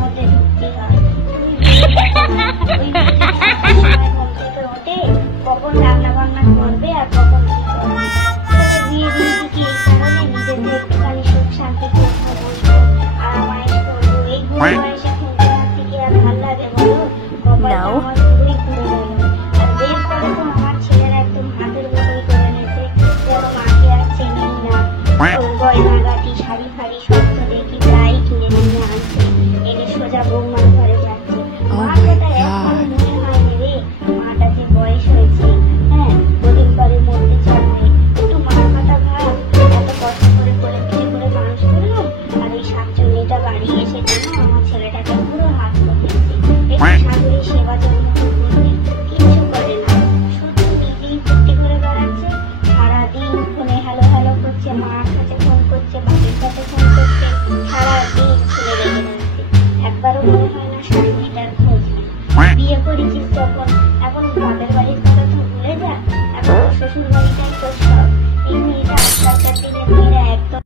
মধ্যে ঢুকতে হয়। ওই সময় ঘুম থেকে ওঠে, কখন রান্না বান্না করবে আর কখন কি করবে। বিয়ে দিনটি কি এই কারণে নিজেদের একটুখানি সুখ শান্তি কথা বলবো, আরামায়েশ করবো। এই বুড়ো বয়সে খুঁজতে মারতে কি আর ভাল লাগে বলো? কপালটা আমার পুরোই ঘুরে গেল। আর বের করে তো আমার ছেলেরা একদম হাতের মুঠোয় করে নিয়েছে, যেন মাকে আর চেনেই না। ওর গয়নাগাটি শাড়ি ফাড়ি সব তো দেখি প্রায় কিনে নিয়ে আনছে, এনে সোজা বৌমার ঘরে যাচ্ছে। মার কথা এখনো মনে হয়নি রে, মাটা যে বয়স হয়েছে, হ্যাঁ ওদিন পরে মরতে চাইবে। একটু মার কথা ভাব, এত কষ্ট করে কোলে পিঠে করে মানুষ করলাম, আর এই শাকচুন্নিটা বাড়ি এসে যেন আমার ছেলেটাকে পুরো হাত পকেছে। একটু শাশুড়ি সেবা যত্ন করতে কিচ্ছু করে না, শুধু নিজেই ফুর্তি করে বেড়াচ্ছে। সারাদিন ফোনে হ্যালো হ্যালো করছে, মার কাছে ফোন করছে, বাড়ির কাছে ফোন করছে,